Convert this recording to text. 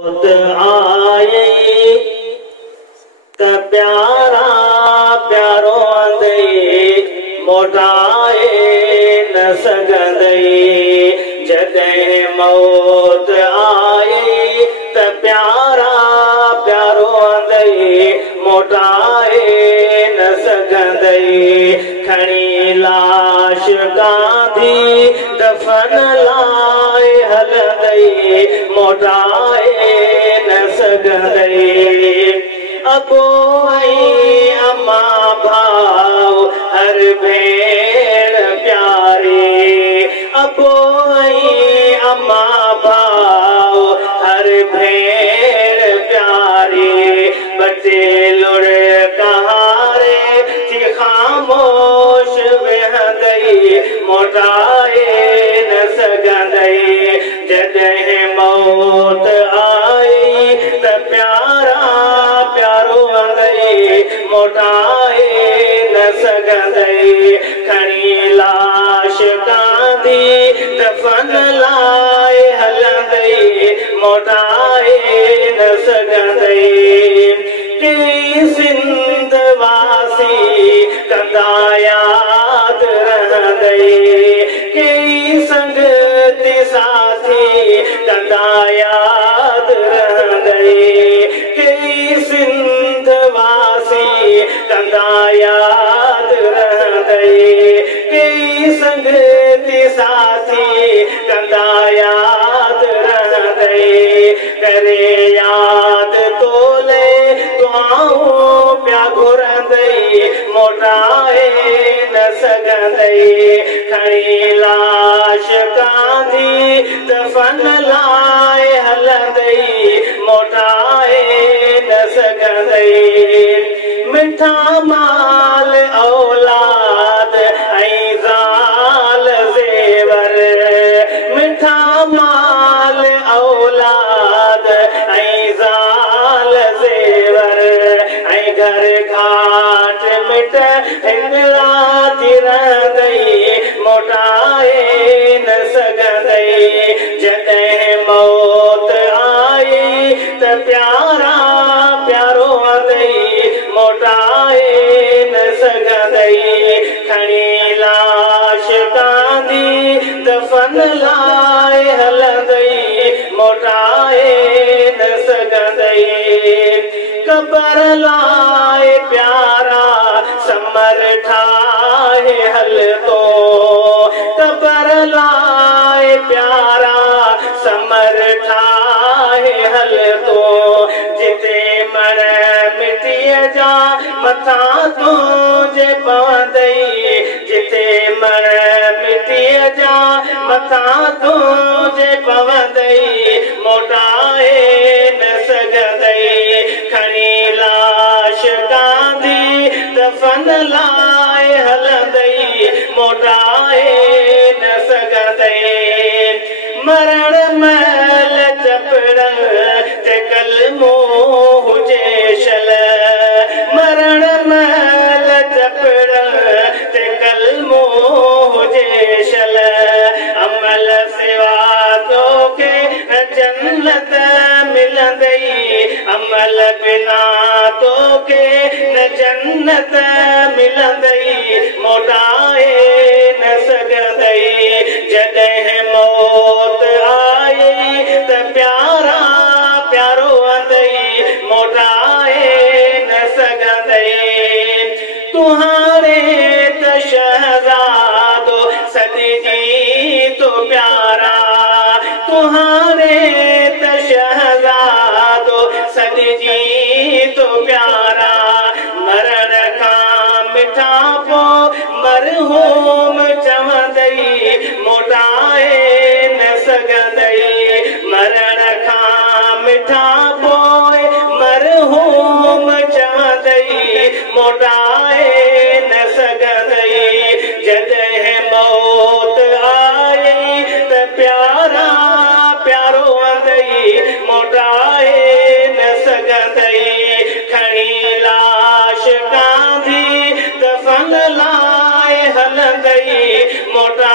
आए त प्यारा प्यारो आंदई मोटाए न सघंदई जॾहिं मौत आए त प्यारा प्यारो आंदई मोटाए न सघंदई खणी लाश गांधी दफ़न लाइ हलंदई मोटाए न सघंदई अबो ऐं अम्मा भाउ हर भेण प्यारी अबो ऐं अम्मा भाउ हर भेण प्यारी बचे लुड़ कहारे थी ख़ामोश वेहंदई मोटाए न सघंदई जॾहिं मौत आई त प्यारा प्यारो आंदई मोटाए न सघंदई खणी लाश गांधी दफ़न लाइ हलंदई मोटाए न सघंदई कई सिंध वासी कंदा याद रहंदई कई संगती साथी कंदा याद रहंदई कई सिंध वासी कंदा याद रहंदई कई संगती साथी कंदा याद रहंदई करे याद तोले दुआऊं प्या घुरंदई मोटाए न सघंदई खणी लाश गांधी दफ़न लाइ हलंदई मोटाए न सघंदई मिठा माल औलाद ऐं ज़ाल ज़ेवर मिठा माल औलाद ऐं ज़ाल ज़ेवर ऐं घर घाट मिट हिंगड़ा थी रहंदई मोटाए न सघंदई जॾहिं मौत आई त प्यारा प्यारो आंदई मोटाए न सघंदई खणी लाश गांधी दफ़न लाइ हलंदई मोटाए न सघंदई कबर लाइ प्यारा समर ठाहे हलंदो कबर लाइ प्यारा समर ठाहे हलंदो जिते मण मिटीअ जा मथां तुंहिंजे पवंदई जिते मण मिटीअ जा मथां तुंहिंजे पवंदई मोटाए न सघंदई खणी लाश गांधी दफ़न लाइ हलंदई मोटाए न सघंदई मरण महिल चपड़ ते कलमो हुजे शल मरण महिल चपड़ ते कलमो हुजे शल अमल सिवा तोखे जन्नत मिलंदई अमल बिना तोखे न जन्नत मिलंदई मोटाए न सघंदई जॾहिं मौत आई त प्यारा प्यारो आंदई मोटाए न सघंदई तुहारे त शहज़ादो सदिजी तो प्यारा तुहारे त शहज़ादो सदिजी तो प्यारा मरण खां मिठा पो मरहूम चवंदई मोटाए न सघंदई मरण खां मिठा पोइ मरहूम चवंदई मोटाए न सघंदई जॾहिं मौत आई त प्यारा प्यारो आंदई मोटाए न सघंदई खणी लाश गांधी दफ़न लाइ हलंदई मोटा